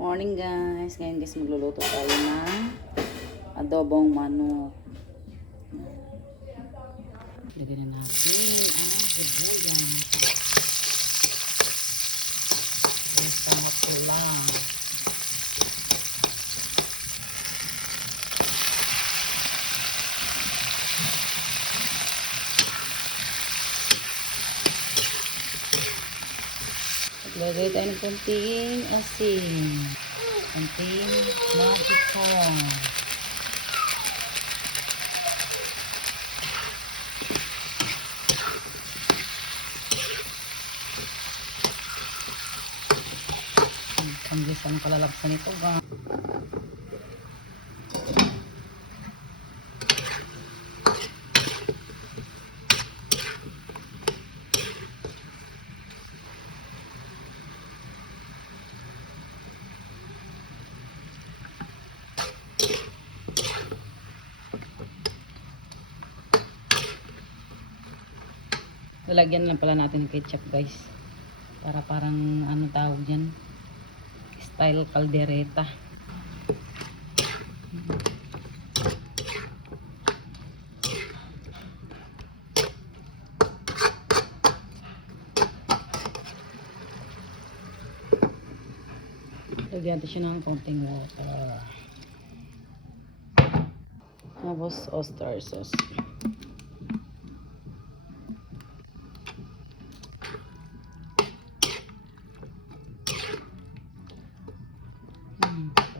Morning guys. Ngayon guys magluluto tayo ng adobong manok. Lagyan na natin ang sibuyas. Ang samapula. Maglagay tayo ng konting asin. Konting magic corn. Ang gisa ng kalalaksan nito ga. Lalagyan lang pala natin ng ketchup guys. Para parang ano tawag dyan. Style caldereta. Lagyan natin siya ng konting water. Tapos oyster sauce.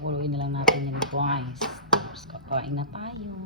Puluin na lang natin yung guys. Tapos kakain na tayo.